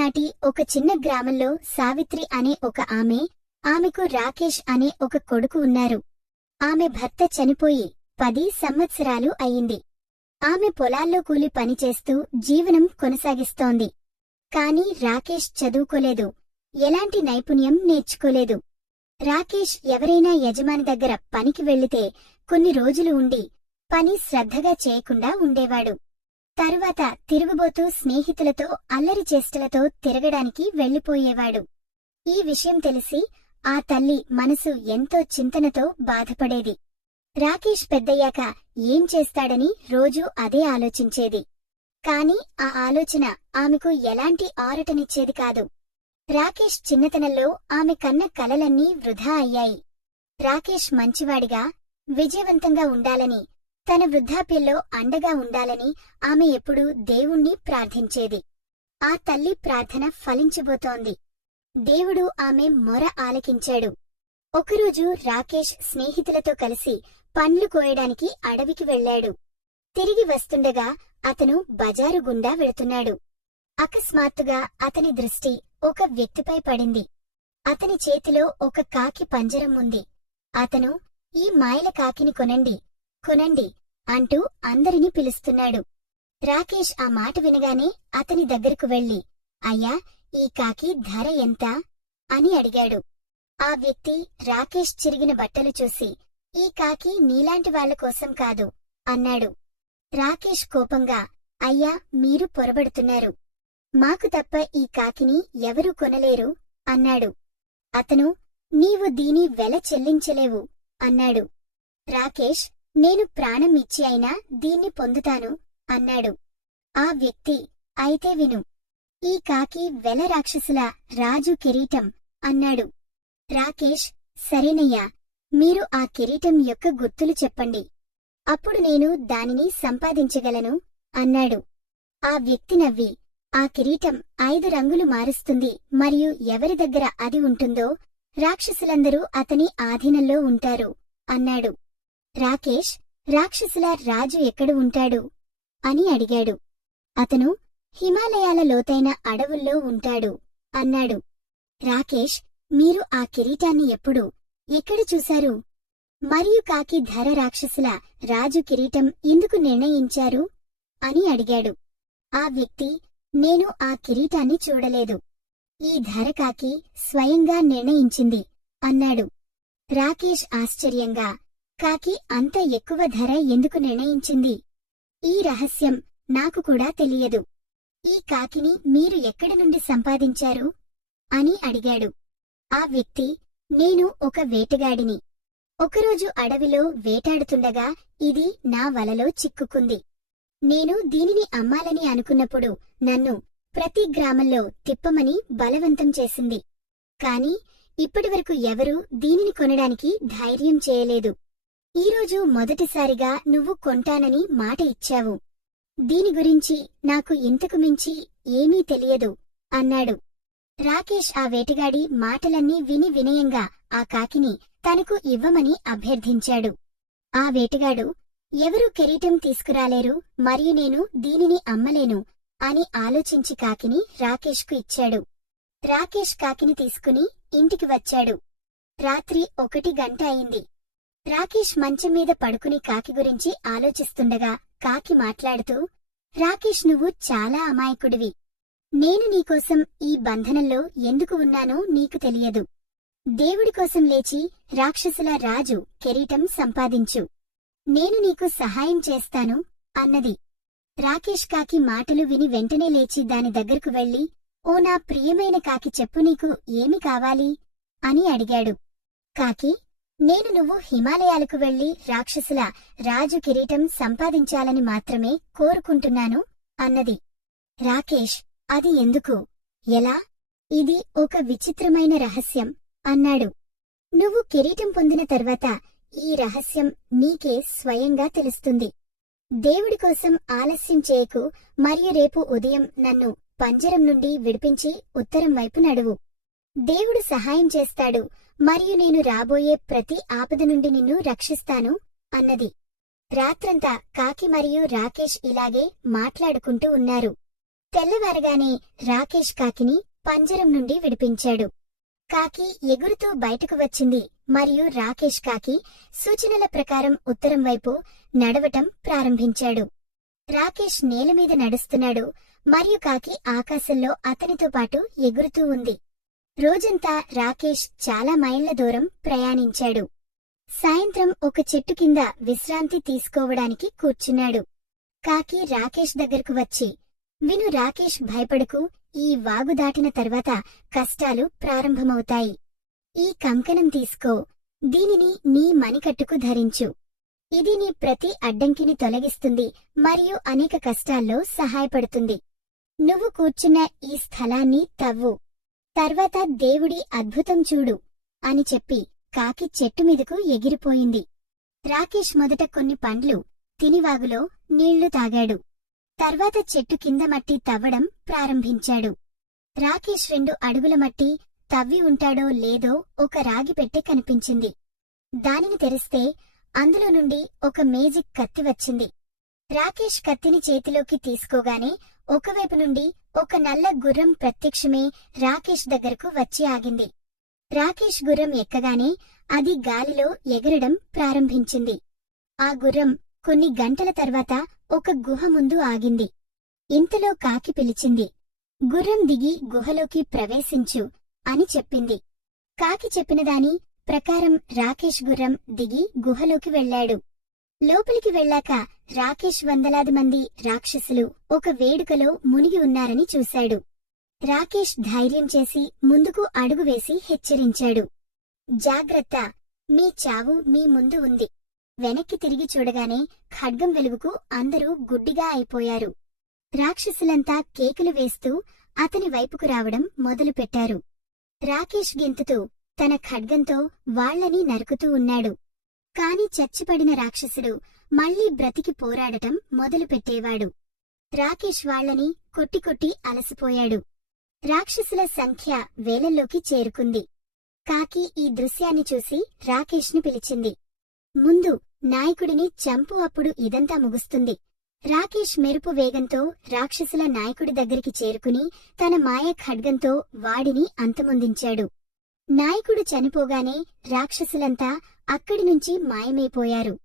నాటి ఒక చిన్న గ్రామంలో సావిత్రి అనే ఒక ఆమె ఆమెకు రాకేష్ అనే ఒక కొడుకు ఉన్నారు. ఆమె భర్త చనిపోయి పది సంవత్సరాలు అయింది ఆమె పొలాల్లో కూలి పనిచేస్తూ జీవనం కొనసాగిస్తోంది. కాని రాకేష్ చదువుకోలేదు. ఎలాంటి నైపుణ్యం నేర్చుకోలేదు. రాకేష్ ఎవరైనా యజమాని దగ్గర పనికి వెళ్ళితే కొన్ని రోజులు ఉండి పని శ్రద్ధగా చేయకుండా ఉండేవాడు. తరువాత తిరుగుబోతూ స్నేహితులతో అల్లరి చేష్టలతో తిరగడానికి వెళ్ళిపోయేవాడు ఈ విషయం తెలిసి ఆ తల్లి మనసు ఎంతో చింతనతో బాధపడేది. రాకేష్ పెద్దయ్యాక ఏం చేస్తాడని రోజూ అదే ఆలోచించేది. కాని ఆ ఆలోచన ఆమెకు ఎలాంటి ఆరటనిచ్చేది కాదు. రాకేష్ చిన్నతనంలో ఆమె కన్న కలలన్నీ వృధా అయ్యాయి. రాకేష్ మంచివాడిగా విజయవంతంగా ఉండాలని తన వృద్ధాప్యంలో అండగా ఉండాలని ఆమె ఎప్పుడూ దేవుణ్ణి ప్రార్థించేది. ఆ తల్లి ప్రార్థన ఫలించబోతోంది. దేవుడు ఆమె మొర ఆలకించాడు. ఒకరోజు రాకేష్ స్నేహితులతో కలిసి పండ్లు కోయడానికి అడవికి వెళ్ళాడు తిరిగి వస్తుండగా అతను బజారు గుండా వెళుతున్నాడు. అకస్మాత్తుగా అతని దృష్టి ఒక వ్యక్తిపై పడింది. అతని చేతిలో ఒక కాకి పంజరం ఉంది. అతను ఈ మాయల కాకిని కొనండి. కొనండి. అంటూ అందరినీ పిలుస్తున్నాడు. రాకేష్ ఆ మాట వినగానే అతని దగ్గరకు వెళ్ళి అయ్యా ఈ కాకి ధర ఎంత అని అడిగాడు. ఆ వ్యక్తి రాకేష్ చిరిగిన బట్టలు చూసి ఈ కాకి నీలాంటి వాళ్ళ కోసం కాదు అన్నాడు. రాకేష్ కోపంగా అయ్యా మీరు పొరబడుతున్నారు. మాకు తప్ప ఈ కాకిని ఎవరూ కొనలేరు అన్నాడు. అతను నీవు దీని వెల చెల్లించలేవు అన్నాడు. రాకేష్ నేను ప్రాణం ఇచ్చి అయినా దీన్ని పొందుతాను అన్నాడు. ఆ వ్యక్తి అయితే విను. ఈ కాకి వెల రాక్షసుల రాజు కిరీటం అన్నాడు. రాకేష్ సరేనయ్యా. మీరు ఆ కిరీటం యొక్క గుర్తులు చెప్పండి. అప్పుడు నేను దానిని సంపాదించగలను అన్నాడు. ఆ వ్యక్తి నవ్వి ఆ కిరీటం ఐదు రంగులు మారుస్తుంది మరియు ఎవరి దగ్గర అది ఉంటుందో రాక్షసులందరూ అతని ఆధీనంలో ఉంటారు అన్నాడు. రాకేష్ రాక్షసుల రాజు ఎక్కడ ఉంటాడు? అని అడిగాడు. అతను హిమాలయాల లోతైన అడవుల్లో ఉంటాడు అన్నాడు. రాకేష్ మీరు ఆ కిరీటాన్ని ఎప్పుడు ఎక్కడ చూశారు? మరియు కాకి ధర రాక్షసుల రాజు కిరీటం ఎందుకు నిర్ణయించారు? అని అడిగాడు. ఆ వ్యక్తి నేను ఆ కిరీటాన్ని చూడలేదు. ఈ ధర కాకి స్వయంగా నిర్ణయించింది అన్నాడు. రాకేష్ ఆశ్చర్యంగా కాకి అంత ఎక్కువ ధర ఎందుకు నిర్ణయించింది? ఈ రహస్యం నాకు కూడా తెలియదు. ఈ కాకిని మీరు ఎక్కడి నుండి సంపాదించారు? అని అడిగాడు. ఆ వ్యక్తి నేను ఒక వేటగాడిని. ఒకరోజు అడవిలో వేటాడుతుండగా ఇది నా వలలో చిక్కుకుంది. నేను దీనిని అమ్మాలని అనుకున్నప్పుడు నన్ను ప్రతి గ్రామంలో తిప్పమని బలవంతం చేసింది. కాని ఇప్పటివరకు ఎవరూ దీనిని కొనడానికి ధైర్యం చేయలేదు. ఈరోజు మొదటిసారిగా నువ్వు కొంటానని మాట ఇచ్చావు. దీని గురించి నాకు ఇంతకు మించి ఏమీ తెలియదు అన్నాడు. రాకేష్ ఆ వేటగాడి మాటలన్నీ విని వినయంగా ఆ కాకిని తనకు ఇవ్వమని అభ్యర్థించాడు. ఆ వేటగాడు ఎవరూ కిరీటం తీసుకురాలేరు మరియు నేను దీనిని అమ్మలేను అని ఆలోచించి కాకిని రాకేష్కు ఇచ్చాడు. రాకేష్ కాకిని తీసుకుని ఇంటికి వచ్చాడు. రాత్రి ఒకటి గంట అయింది. రాకేష్ మంచం మీద పడుకుని కాకి గురించి ఆలోచిస్తుండగా కాకి మాట్లాడుతూ రాకేష్ నువ్వు చాలా అమాయకుడివి. నేను నీకోసం ఈ బంధనంలో ఎందుకు ఉన్నానో నీకు తెలియదు. దేవుడి కోసం లేచి రాక్షసుల రాజు కిరీటం సంపాదించు. నేను నీకు సహాయం చేస్తాను అన్నది. రాకేష్ కాకి మాటలు విని వెంటనే లేచి దాని దగ్గరకు వెళ్ళి ఓ నా ప్రియమైన కాకి చెప్పు నీకు ఏమి కావాలి? అని అడిగాడు. కాకి నేను నువ్వు హిమాలయాలకు వెళ్ళి రాక్షసుల రాజు కిరీటం సంపాదించాలని మాత్రమే కోరుకుంటున్నాను అన్నది. రాకేష్ అది ఎందుకు? ఎలా? ఇది ఒక విచిత్రమైన రహస్యం అన్నాడు. నువ్వు కిరీటం పొందిన తర్వాత ఈ రహస్యం నీకే స్వయంగా తెలుస్తుంది. దేవుడి కోసం ఆలస్యం చేయకు మరియు రేపు ఉదయం నన్ను పంజరం నుండి విడిపించి ఉత్తరం వైపు నడువు. దేవుడు సహాయం చేస్తాడు మరియు నేను రాబోయే ప్రతి ఆపద నుండి నిన్ను రక్షిస్తాను అన్నది. రాత్రంతా కాకి మరియు రాకేష్ ఇలాగే మాట్లాడుకుంటూ ఉన్నారు. తెల్లవారగానే రాకేష్ కాకిని పంజరం నుండి విడిపించాడు. కాకి ఎగురుతూ బయటకు వచ్చింది మరియు రాకేష్ కాకి సూచనల ప్రకారం ఉత్తరం వైపు నడవటం ప్రారంభించాడు. రాకేష్ నేలమీద నడుస్తున్నాడు మరియు కాకి ఆకాశంలో అతనితో పాటు ఎగురుతూ ఉంది. రోజంతా రాకేష్ చాలా మైళ్ళ దూరం ప్రయాణించాడు. సాయంత్రం ఒక చెట్టు కింద విశ్రాంతి తీసుకోవడానికి కూర్చున్నాడు. కాకి రాకేష్ దగ్గరకు వచ్చి విను రాకేష్ భయపడకు. ఈ వాగు దాటిన తర్వాత కష్టాలు ప్రారంభమవుతాయి. ఈ కంకణం తీసుకో. దీనిని నీ మణికట్టుకు ధరించు. ఇది నీ ప్రతి అడ్డంకిని తొలగిస్తుంది మరియు అనేక కష్టాల్లో సహాయపడుతుంది. నువ్వు కూర్చున్న ఈ స్థలాన్ని తవ్వు. తర్వాత దేవుడి అద్భుతం చూడు అని చెప్పి కాకి చెట్టు మీదకు ఎగిరిపోయింది. రాకేష్ మొదట కొన్ని పండ్లు తినివాగులో నీళ్ళు తాగాడు. తర్వాత చెట్టు కింద మట్టి తవ్వడం ప్రారంభించాడు. రాకేష్ రెండు అడుగుల మట్టి తవ్వి ఉంటాడో లేదో ఒక రాగి పెట్టె కనిపించింది. దానిని తెరిస్తే అందులో నుండి ఒక మేజిక్ కత్తి వచ్చింది. రాకేష్ కత్తిని చేతిలోకి తీసుకోగానే ఒకవైపు నుండి ఒక నల్ల గుర్రం ప్రత్యక్షమే రాకేష్ దగ్గరకు వచ్చి ఆగింది. రాకేష్ గుర్రం ఎక్కగానే అది గాలిలో ఎగరడం ప్రారంభించింది. ఆ గుర్రం కొన్ని గంటల తర్వాత ఒక గుహ ముందు ఆగింది. ఇంతలో కాకి పిలిచింది గుర్రం దిగి గుహలోకి ప్రవేశించు అని చెప్పింది. కాకి చెప్పినదాని ప్రకారం రాకేష్ గుర్రం దిగి గుహలోకి వెళ్ళాడు. లోపలికి వెళ్ళాక రాకేష్ వందలాది మంది రాక్షసులు ఒక వేడుకలో మునిగి ఉన్నారని చూశాడు. రాకేష్ ధైర్యం చేసి ముందుకు అడుగు వేసి హెచ్చరించాడు. జాగ్రత్త మీ చావు మీ ముందు ఉంది. వెనక్కి తిరిగి చూడగానే ఖడ్గం వెలుగుకు అందరూ గుడ్డిగా అయిపోయారు. రాక్షసులంతా కేకులు వేస్తూ అతని వైపుకు రావడం మొదలుపెట్టారు. రాకేష్ గెంతుతూ తన ఖడ్గంతో వాళ్ళని నరుకుతూ ఉన్నాడు. కాని చచ్చిపడిన రాక్షసుడు మళ్ళీ బ్రతికి పోరాడటం మొదలుపెట్టేవాడు. రాకేష్ వాళ్ళని కొట్టి కొట్టి అలసిపోయాడు. రాక్షసుల సంఖ్య వేలల్లోకి చేరుకుంది. కాకి ఈ దృశ్యాన్ని చూసి రాకేష్ని పిలిచింది. ముందు నాయకుడిని చంపు అప్పుడు ఇదంతా ముగుస్తుంది. రాకేష్ మెరుపు వేగంతో రాక్షసుల నాయకుడి దగ్గరికి చేరుకుని తన మాయ ఖడ్గంతో వాడిని అంతమొందించాడు. నాయకుడు చనిపోగానే రాక్షసులంతా అక్కడి నుంచి మాయమైపోయారు.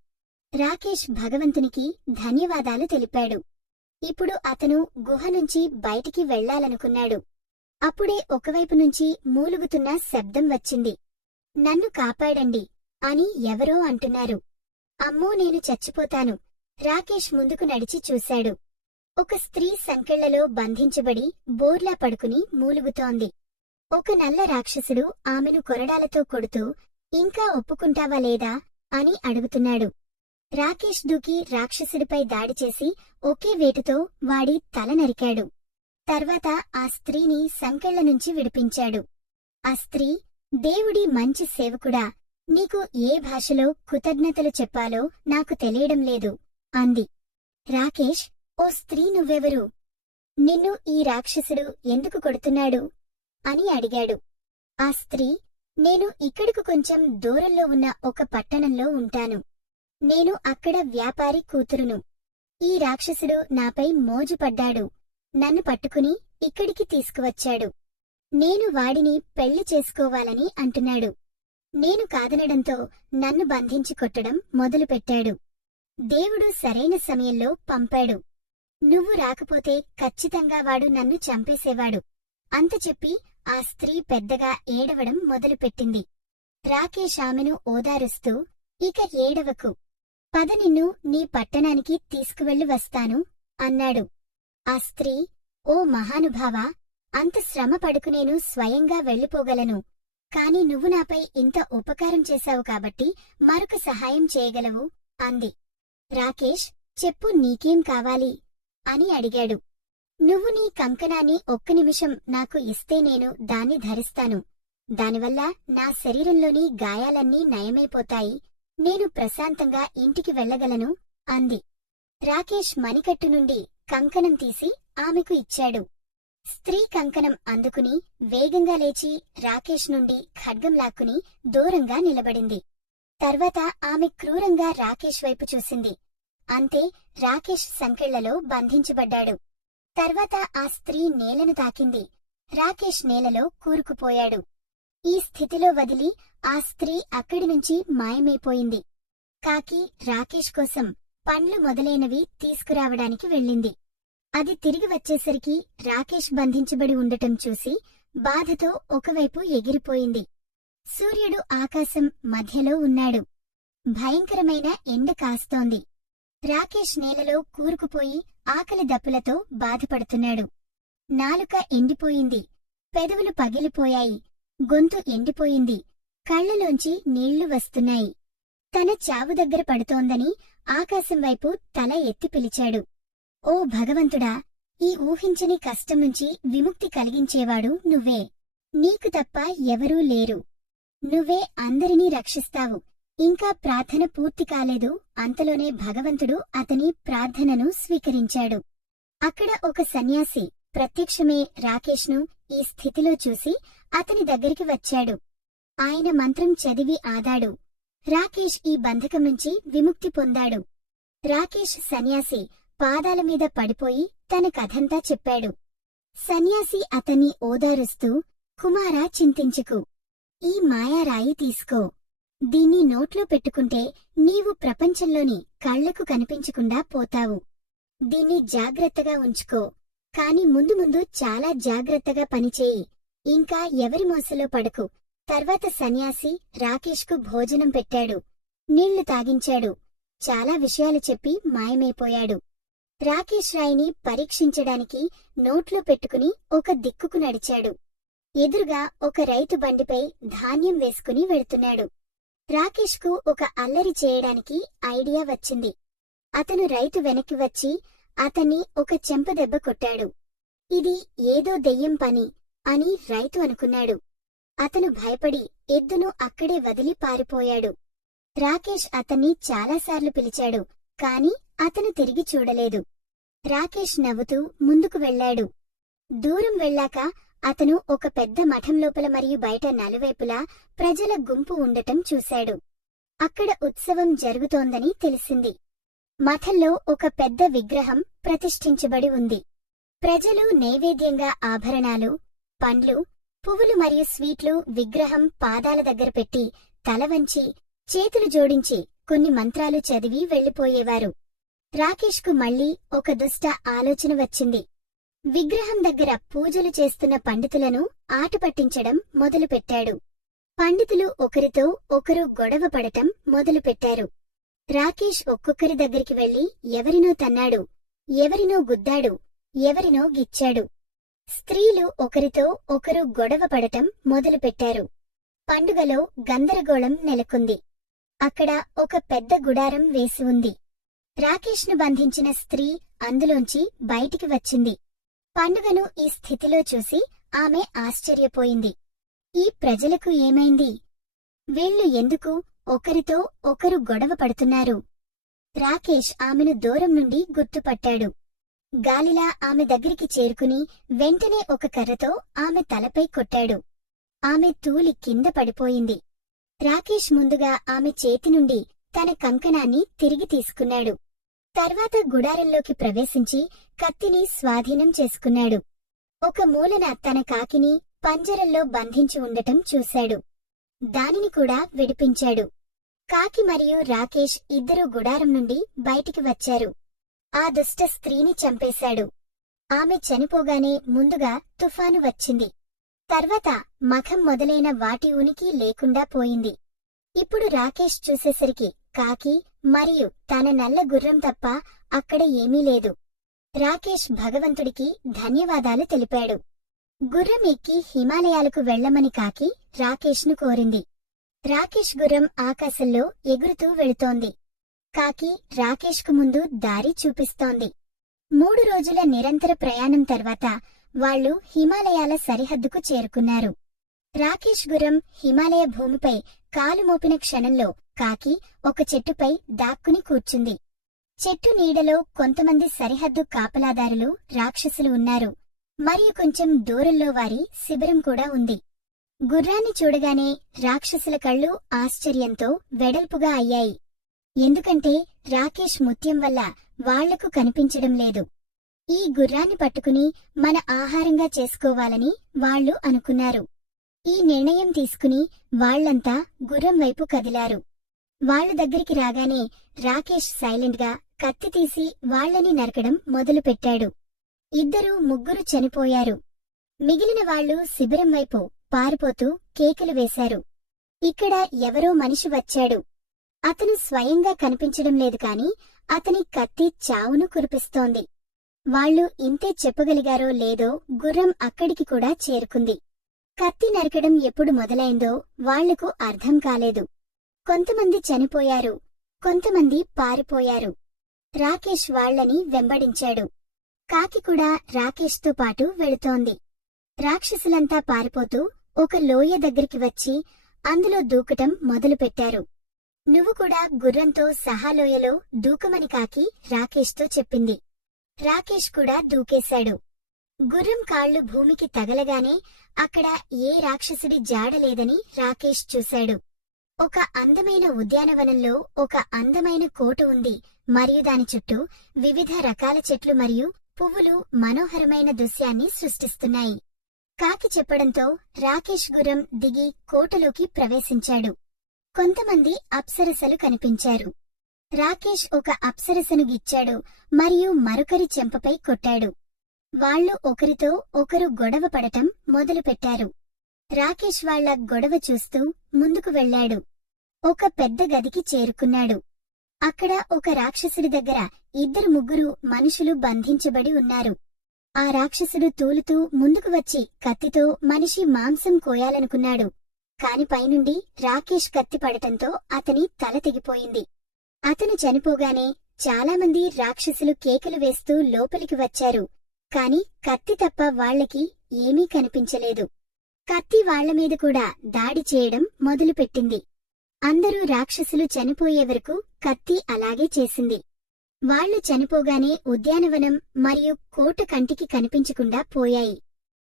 రాకేష్ భగవంతునికి ధన్యవాదాలు తెలిపాడు. ఇప్పుడు అతను గుహ నుంచి బయటికి వెళ్ళాలనుకున్నాడు అప్పుడే ఒకవైపు నుంచి మూలుగుతున్న శబ్దం వచ్చింది. నన్ను కాపాడండి అని ఎవరో అంటున్నారు. అమ్మో నేను చచ్చిపోతాను. రాకేష్ ముందుకు నడిచి చూశాడు. ఒక స్త్రీ సంకెళ్ళలో బంధించబడి బోర్లా పడుకుని మూలుగుతోంది. ఒక నల్ల రాక్షసుడు ఆమెను కొరడాలతో కొడుతూ ఇంకా ఒప్పుకుంటావా లేదా? అని అడుగుతున్నాడు. రాకేష్ దూకి రాక్షసుడిపై దాడి చేసి ఒకే వేటుతో వాడి తల నరికాడు. తర్వాత ఆ స్త్రీని సంకెళ్ళ నుంచి విడిపించాడు. ఆ స్త్రీ దేవుడి మంచి సేవకుడా నీకు ఏ భాషలో కృతజ్ఞతలు చెప్పాలో నాకు తెలియడం లేదు అంది. రాకేష్ ఓ స్త్రీ నువ్వెవరు? నిన్ను ఈ రాక్షసుడు ఎందుకు కొడుతున్నాడు? అని అడిగాడు. ఆ స్త్రీ నేను ఇక్కడకు కొంచెం దూరంలో ఉన్న ఒక పట్టణంలో ఉంటాను. నేను అక్కడ వ్యాపారి కూతురును. ఈ రాక్షసుడు నాపై మోజుపడ్డాడు. నన్ను పట్టుకుని ఇక్కడికి తీసుకువచ్చాడు. నేను వాడిని పెళ్ళి చేసుకోవాలని అంటున్నాడు. నేను కాదనడంతో నన్ను బంధించి కొట్టడం మొదలుపెట్టాడు. దేవుడు సరైన సమయంలో పంపాడు. నువ్వు రాకపోతే ఖచ్చితంగా వాడు నన్ను చంపేసేవాడు. అంత చెప్పి ఆ స్త్రీ పెద్దగా ఏడవడం మొదలుపెట్టింది. రాకేష్ ఆమెను ఓదారుస్తూ ఇక ఏడవకు. పద నిన్ను నీ పట్టణానికి తీసుకువెళ్ళి వస్తాను అన్నాడు. ఆ స్త్రీ ఓ మహానుభావా అంత శ్రమ పడుకు నేను స్వయంగా వెళ్ళిపోగలను. కాని నువ్వు నాపై ఇంత ఉపకారం చేశావు కాబట్టి మరొక సహాయం చేయగలవు అంది. రాకేష్ చెప్పు నీకేం కావాలి? అని అడిగాడు. నువ్వు నీ కంకణాన్ని ఒక్క నిమిషం నాకు ఇస్తే నేను దాన్ని ధరిస్తాను. దానివల్ల నా శరీరంలోని గాయాలన్నీ నయమైపోతాయి నేను ప్రశాంతంగా ఇంటికి వెళ్ళగలను అంది. రాకేష్ మణికట్టు నుండి కంకణం తీసి ఆమెకు ఇచ్చాడు. స్త్రీ కంకణం అందుకుని వేగంగా లేచి రాకేష్ నుండి ఖడ్గం లాక్కుని దూరంగా నిలబడింది. తర్వాత ఆమె క్రూరంగా రాకేష్ వైపు చూసింది. అంతే రాకేష్ సంకెళ్ళలో బంధించబడ్డాడు. తర్వాత ఆ స్త్రీ నేలను తాకింది. రాకేష్ నేలలో కూరుకుపోయాడు. ఈ స్థితిలో వదిలి ఆ స్త్రీ అక్కడి నుంచి మాయమైపోయింది. కాకి రాకేష్ కోసం పండ్లు మొదలైనవి తీసుకురావడానికి వెళ్ళింది. అది తిరిగి వచ్చేసరికి రాకేష్ బంధించబడి ఉండటం చూసి బాధతో ఒకవైపు ఎగిరిపోయింది. సూర్యుడు ఆకాశం మధ్యలో ఉన్నాడు. భయంకరమైన ఎండ కాస్తోంది. రాకేష్ నేలలో కూరుకుపోయి ఆకలి దప్పులతో బాధపడుతున్నాడు. నాలుక ఎండిపోయింది. పెదవులు పగిలిపోయాయి. గొంతు ఎండిపోయింది. కళ్ళలోంచి నీళ్ళు వస్తున్నాయి. తన చావు దగ్గర పడుతోందని ఆకాశం వైపు తల ఎత్తి పిలిచాడు. ఓ భగవంతుడా ఈ ఊహించని కష్టం నుంచి విముక్తి కలిగించేవాడు నువ్వే. నీకు తప్ప ఎవరూ లేరు. నువ్వే అందరినీ రక్షిస్తావు. ఇంకా ప్రార్థన పూర్తి కాలేదు. అంతలోనే భగవంతుడు అతని ప్రార్థనను స్వీకరించాడు. అక్కడ ఒక సన్యాసి ప్రత్యక్షమే రాకేష్ను ఈ స్థితిలో చూసి అతని దగ్గరికి వచ్చాడు. ఆయన మంత్రం చదివి ఆదాడు రాకేష్ ఈ బంధకం నుంచి విముక్తి పొందాడు. రాకేష్ సన్యాసి పాదాల మీద పడిపోయి తన కథంతా చెప్పాడు. సన్యాసి అతన్ని ఓదారుస్తూ కుమారా చింతించుకు. ఈ మాయారాయి తీసుకో. దీన్ని నోట్లో పెట్టుకుంటే నీవు ప్రపంచంలోని కళ్ళకు కనిపించకుండా పోతావు. దీన్ని జాగ్రత్తగా ఉంచుకో. కాని ముందు ముందు చాలా జాగ్రత్తగా పనిచేయి. ఇంకా ఎవరి మోసలో పడకు. తర్వాత సన్యాసి రాకేష్కు భోజనం పెట్టాడు. నీళ్ళు తాగించాడు. చాలా విషయాలు చెప్పి మాయమైపోయాడు. రాకేష్ రాయిని పరీక్షించడానికి నోట్లో పెట్టుకుని ఒక దిక్కుకు నడిచాడు. ఎదురుగా ఒక రైతు బండిపై ధాన్యం వేసుకుని వెళ్తున్నాడు. రాకేష్కు ఒక అల్లరి చేయడానికి ఐడియా వచ్చింది. అతను రైతు వెనక్కి వచ్చి అతన్ని ఒక చెంపదెబ్బ కొట్టాడు. ఇది ఏదో దెయ్యం పని అని రైతు అనుకున్నాడు. అతను భయపడి ఎద్దును అక్కడే వదిలి పారిపోయాడు. రాకేష్ అతన్ని చాలాసార్లు పిలిచాడు కాని అతను తిరిగి చూడలేదు. రాకేష్ నవ్వుతూ ముందుకు వెళ్ళాడు. దూరం వెళ్ళాక అతను ఒక పెద్ద మఠం లోపల మరియు బయట నలువైపులా ప్రజల గుంపు ఉండటం చూశాడు. అక్కడ ఉత్సవం జరుగుతోందని తెలిసింది. మఠంలో ఒక పెద్ద విగ్రహం ప్రతిష్ఠించబడి ఉంది. ప్రజలు నైవేద్యంగా ఆభరణాలు పండ్లు పువ్వులు మరియు స్వీట్లు విగ్రహం పాదాల దగ్గర పెట్టి తలవంచి చేతులు జోడించి కొన్ని మంత్రాలు చదివి వెళ్ళిపోయేవారు రాకేష్కు మళ్ళీ ఒక దుష్ట ఆలోచన వచ్చింది. విగ్రహం దగ్గర పూజలు చేస్తున్న పండితులను ఆట పట్టించడం మొదలుపెట్టాడు. పండితులు ఒకరితో ఒకరు గొడవ పడటం మొదలుపెట్టారు. రాకేష్ ఒక్కొక్కరి దగ్గరికి వెళ్ళి ఎవరినో తన్నాడు ఎవరినో గుద్దాడు ఎవరినో గిచ్చాడు. స్త్రీలు ఒకరితో ఒకరు గొడవ పడటం మొదలుపెట్టారు. పండుగలో గందరగోళం నెలకొంది. అక్కడ ఒక పెద్ద గుడారం వేసి ఉంది. రాకేష్ను బంధించిన స్త్రీ అందులోంచి బయటికి వచ్చింది. పండుగను ఈ స్థితిలో చూసి ఆమె ఆశ్చర్యపోయింది. ఈ ప్రజలకు ఏమైంది? వీళ్ళు ఎందుకు ఒకరితో ఒకరు గొడవ పడుతున్నారు. రాకేష్ ఆమెను దూరం నుండి గుర్తుపట్టాడు. గాలిలా ఆమె దగ్గరికి చేరుకుని వెంటనే ఒక కర్రతో ఆమె తలపై కొట్టాడు. ఆమె తూలి కింద పడిపోయింది. రాకేష్ ముందుగా ఆమె చేతి నుండి తన కంకణాన్ని తిరిగి తీసుకున్నాడు. తర్వాత గుడారంలోకి ప్రవేశించి కత్తిని స్వాధీనం చేసుకున్నాడు. ఒక మూలన తన కాకిని పంజరంలో బంధించి ఉండటం చూశాడు. దానిని కూడా విడిపించాడు. కాకి మరియు రాకేష్ ఇద్దరూ గుడారం నుండి బయటికి వచ్చారు. ఆ దుష్ట స్త్రీని చంపేశాడు. ఆమె చనిపోగానే ముందుగా తుఫాను వచ్చింది. తర్వాత మఖం మొదలైన వాటి ఉనికి లేకుండా పోయింది. ఇప్పుడు రాకేష్ చూసేసరికి కాకి మరియు తన నల్ల గుర్రం తప్ప అక్కడ ఏమీ లేదు. రాకేష్ భగవంతుడికి ధన్యవాదాలు తెలిపాడు. గుర్రం ఎక్కి హిమాలయాలకు వెళ్ళమని కాకి రాకేష్ను కోరింది. రాకేష్ గుర్రం ఆకాశంలో ఎగురుతూ వెళుతోంది. కాకి రాకేష్కు ముందు దారి చూపిస్తోంది. మూడు రోజుల నిరంతర ప్రయాణం తర్వాత వాళ్ళు హిమాలయాల సరిహద్దుకు చేరుకున్నారు. రాకేష్ గుర్రం హిమాలయ భూమిపై కాలు మోపిన క్షణంలో కాకి ఒక చెట్టుపై దాక్కుని కూర్చుంది. చెట్టు నీడలో కొంతమంది సరిహద్దు కాపలాదారులు రాక్షసులు ఉన్నారు. మరియు కొంచెం దూరంలో వారి శిబిరం కూడా ఉంది. గుర్రాన్ని చూడగానే రాక్షసుల కళ్ళు ఆశ్చర్యంతో వెడల్పుగా అయ్యాయి. ఎందుకంటే రాకేష్ ముత్యం వల్ల వాళ్ళకు కనిపించడం లేదు. ఈ గుర్రాన్ని పట్టుకుని మన ఆహారంగా చేసుకోవాలని వాళ్ళు అనుకున్నారు. ఈ నిర్ణయం తీసుకుని వాళ్ళంతా గుర్రం వైపు కదిలారు. వాళ్ళ దగ్గరికి రాగానే రాకేష్ సైలెంట్గా కత్తి తీసి వాళ్ళని నరకడం మొదలుపెట్టాడు. ఇద్దరూ ముగ్గురు చనిపోయారు. మిగిలిన వాళ్ళు శిబిరం వైపు పారిపోతూ కేకలు వేశారు. ఇక్కడ ఎవరో మనిషి వచ్చాడు. అతను స్వయంగా కనిపించడం లేదు కాని అతని కత్తి చావును కురిపిస్తోంది. వాళ్ళు ఇంతే చెప్పగలిగారో లేదో గుర్రం అక్కడికి కూడా చేరుకుంది. కత్తి నరకడం ఎప్పుడు మొదలైందో వాళ్ళకు అర్థం కాలేదు. కొంతమంది చనిపోయారు కొంతమంది పారిపోయారు. రాకేష్ వాళ్ళని వెంబడించాడు. కాకి కూడా రాకేష్తో పాటు వెళుతోంది. రాక్షసులంతా పారిపోతూ ఒక లోయ దగ్గరికి వచ్చి అందులో దూకటం మొదలుపెట్టారు. నువ్వు కూడా గుర్రంతో సహాలోయలో దూకమని కాకి రాకేష్తో చెప్పింది. రాకేష్ కూడా దూకేశాడు. గుర్రం కాళ్ళు భూమికి తగలగానే అక్కడ ఏ రాక్షసుడి జాడలేదని రాకేష్ చూశాడు. ఒక అందమైన ఉద్యానవనంలో ఒక అందమైన కోట ఉంది. మరియు దాని చుట్టూ వివిధ రకాల చెట్లు మరియు పువ్వులు మనోహరమైన దృశ్యాన్ని సృష్టిస్తున్నాయి. కాకి చెప్పడంతో రాకేష్ గుర్రం దిగి కోటలోకి ప్రవేశించాడు. కొంతమంది అప్సరసలు కనిపించారు. రాకేష్ ఒక అప్సరసను గిచ్చాడు మరియు మరొకరి చెంపపై కొట్టాడు. వాళ్ళు ఒకరితో ఒకరు గొడవ పడటం మొదలుపెట్టారు. రాకేష్ వాళ్ళ గొడవ చూస్తూ ముందుకు వెళ్ళాడు. ఒక పెద్ద గదికి చేరుకున్నాడు. అక్కడ ఒక రాక్షసుడి దగ్గర ఇద్దరు ముగ్గురు మనుషులు బంధించబడి ఉన్నారు. ఆ రాక్షసుడు తూలుతూ ముందుకు వచ్చి కత్తితో మనిషి మాంసం కోయాలనుకున్నాడు. కాని పైనుండి రాకేష్ కత్తి పడటంతో అతని తల తెగిపోయింది. అతను చనిపోగానే చాలామంది రాక్షసులు కేకలు వేస్తూ లోపలికి వచ్చారు. కాని కత్తి తప్ప వాళ్ళకి ఏమీ కనిపించలేదు. కత్తి వాళ్ళమీద కూడా దాడి చేయడం మొదలుపెట్టింది. అందరూ రాక్షసులు చనిపోయే వరకు కత్తి అలాగే చేసింది. వాళ్ళు చనిపోగానే ఉద్యానవనం మరియు కోట కంటికి కనిపించకుండా పోయాయి.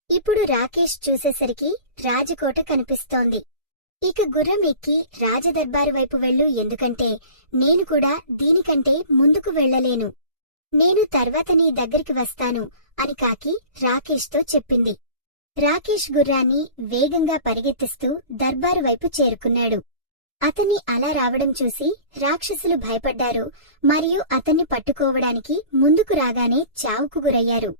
ఇప్పుడు రాకేష్ చూసేసరికి రాజకోట కనిపిస్తోంది. ఇక గుర్రం ఎక్కి రాజదర్బారు వైపు వెళ్ళు ఎందుకంటే నేను కూడా దీనికంటే ముందుకు వెళ్ళలేను. నేను తర్వాత నీ దగ్గరికి వస్తాను అని కాకి రాకేష్తో చెప్పింది. రాకేష్ గుర్రాన్ని వేగంగా పరిగెత్తిస్తూ దర్బారు వైపు చేరుకున్నాడు. అతన్ని అలా రావడం చూసి రాక్షసులు భయపడ్డారు మరియు అతన్ని పట్టుకోవడానికి ముందుకు రాగానే చావుకు గురయ్యారు.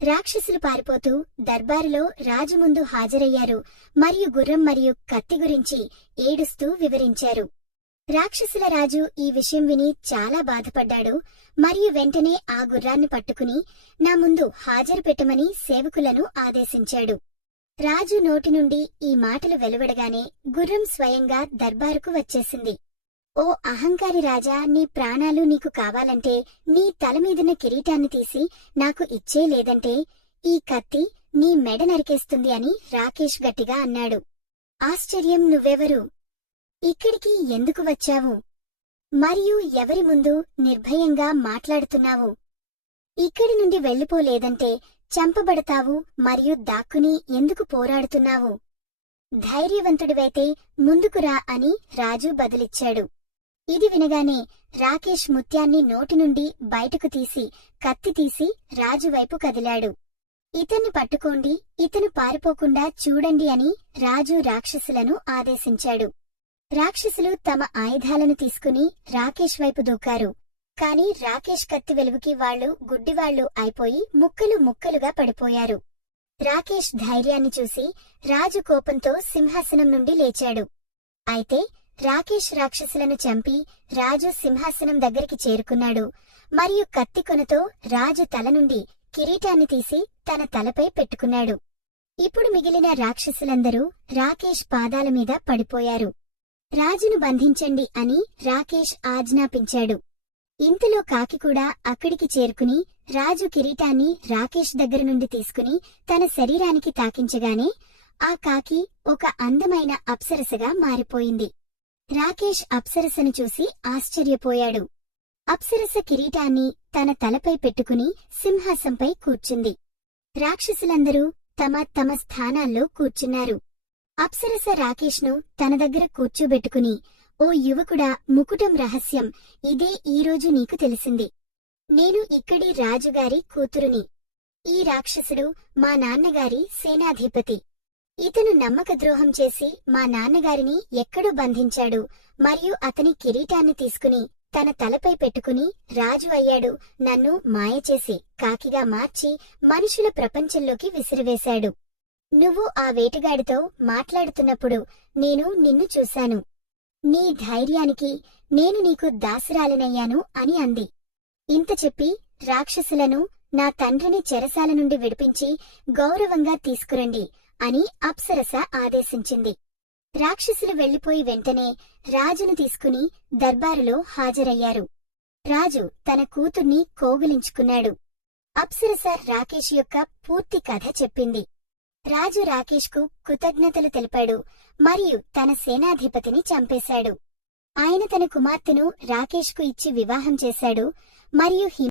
రాక్షసులు పారిపోతూ దర్బారులో రాజు ముందు హాజరయ్యారు మరియు గుర్రం మరియు కత్తి గురించి ఏడుస్తూ వివరించారు. రాక్షసుల రాజు ఈ విషయం విని చాలా బాధపడ్డాడు మరియు వెంటనే ఆ గుర్రాన్ని పట్టుకుని నా ముందు హాజరు పెట్టమని సేవకులను ఆదేశించాడు. రాజు నోటి నుండి ఈ మాటలు వెలువడగానే గుర్రం స్వయంగా దర్బారుకు వచ్చేసింది. ఓ అహంకారి రాజా నీ ప్రాణాలు నీకు కావాలంటే నీ తలమీదిన కిరీటాన్ని తీసి నాకు ఇచ్చే లేదంటే ఈ కత్తి నీ మెడ నరికేస్తుంది అని రాకేష్ గట్టిగా అన్నాడు. ఆశ్చర్యం నువ్వెవరు? ఇక్కడికి ఎందుకు వచ్చావు? మరియు ఎవరి ముందు నిర్భయంగా మాట్లాడుతున్నావు? ఇక్కడి నుండి వెళ్ళిపోలేదంటే చంపబడతావు మరియు దాక్కుని ఎందుకు పోరాడుతున్నావు? ధైర్యవంతుడివైతే ముందుకురా అని రాజు బదులిచ్చాడు. ఇది వినగానే రాకేష్ ముత్యాన్ని నోటి నుండి బయటకు తీసి కత్తి తీసి రాజువైపు కదిలాడు. ఇతన్ని పట్టుకోండి ఇతను పారిపోకుండా చూడండి అని రాజు రాక్షసులను ఆదేశించాడు. రాక్షసులు తమ ఆయుధాలను తీసుకుని రాకేష్ వైపు దూకారు. కాని రాకేష్ కత్తి వెలుగుకి వాళ్ళు గుడ్డివాళ్ళు అయిపోయి ముక్కలు ముక్కలుగా పడిపోయారు. రాకేష్ ధైర్యాన్ని చూసి రాజు కోపంతో సింహాసనం నుండి లేచాడు. అయితే రాకేష్ రాక్షసులను చంపి రాజు సింహాసనం దగ్గరికి చేరుకున్నాడు. మరియు కత్తి కొనతో రాజు తల నుండి కిరీటాన్ని తీసి తన తలపై పెట్టుకున్నాడు. ఇప్పుడు మిగిలిన రాక్షసులందరూ రాకేష్ పాదాల మీద పడిపోయారు. రాజును బంధించండి అని రాకేష్ ఆజ్ఞాపించాడు. ఇంతలో కాకి కూడా అక్కడికి చేరుకుని రాజు కిరీటాన్ని రాకేష్ దగ్గర నుండి తీసుకుని తన శరీరానికి తాకించగానే ఆ కాకి ఒక అందమైన అప్సరసగా మారిపోయింది. రాకేష్ అప్సరసను చూసి ఆశ్చర్యపోయాడు. అప్సరస కిరీటాన్ని తన తలపై పెట్టుకుని సింహాసంపై కూర్చుంది. రాక్షసులందరూ తమ తమ స్థానాల్లో కూర్చున్నారు. అప్సరస రాకేష్ను తన దగ్గర కూర్చోబెట్టుకుని ఓ యువకుడా ముకుటం రహస్యం. ఇదే ఈరోజు నీకు తెలిసింది. నేను ఇక్కడి రాజుగారి కూతురుని. ఈ రాక్షసుడు మా నాన్నగారి సేనాధిపతి. ఇతను నమ్మక ద్రోహం చేసి మా నాన్నగారిని ఎక్కడో బంధించాడు. మరియు అతని కిరీటాన్ని తీసుకుని తన తలపై పెట్టుకుని రాజు అయ్యాడు. నన్ను మాయచేసి కాకిగా మార్చి మనుషుల ప్రపంచంలోకి విసిరివేశాడు. నువ్వు ఆ వేటగాడితో మాట్లాడుతున్నప్పుడు నేను నిన్ను చూశాను. నీ ధైర్యానికి నేను నీకు దాసురాలనయ్యాను అని అంది. ఇంత చెప్పి రాక్షసులను నా తండ్రిని చెరసాల నుండి విడిపించి గౌరవంగా తీసుకురండి అని అప్సరస ఆదేశించింది. రాక్షసులు వెళ్ళిపోయి వెంటనే రాజును తీసుకుని దర్బారులో హాజరయ్యారు. రాజు తన కూతుర్ని కోగులించుకున్నాడు. అప్సరస రాకేష్ యొక్క పూర్తి కథ చెప్పింది. రాజు రాకేష్కు కృతజ్ఞతలు తెలిపాడు. మరియు తన సేనాధిపతిని చంపేశాడు. ఆయన తన కుమార్తెను రాకేష్కు ఇచ్చి వివాహం చేశాడు. మరియు